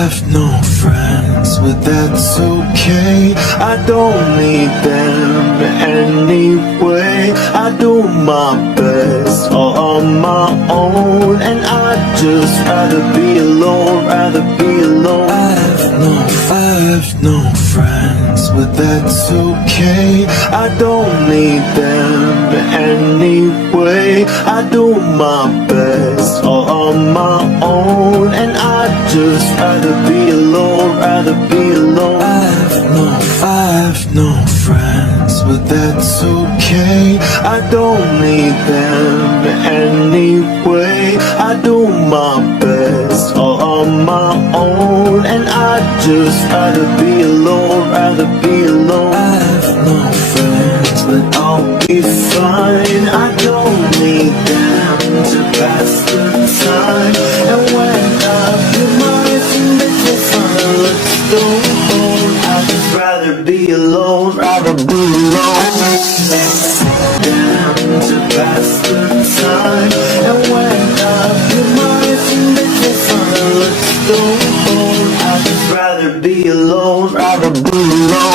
have no friends, but that's okay. I don't need them anyway. I do my best all on my own, and I'd just rather be alone, rather be alone. I have no friends, but that's okay. I don't need them anyway. I do my best all on my own, and I'd just rather be alone, rather be alone. I have no friends, but that's okay. I don't need them anyway. I do my best all on my own, and I'd just rather be alone, rather be alone. I have no friends, but I'll be fine. I don't need them to pass the time, and when I feel my feelings fine, let's go home. I'd just rather be alone, rather be alone. Them to pass the time, and when I feel my feelings fine, let's go home. I'd just rather be alone, rather be alone.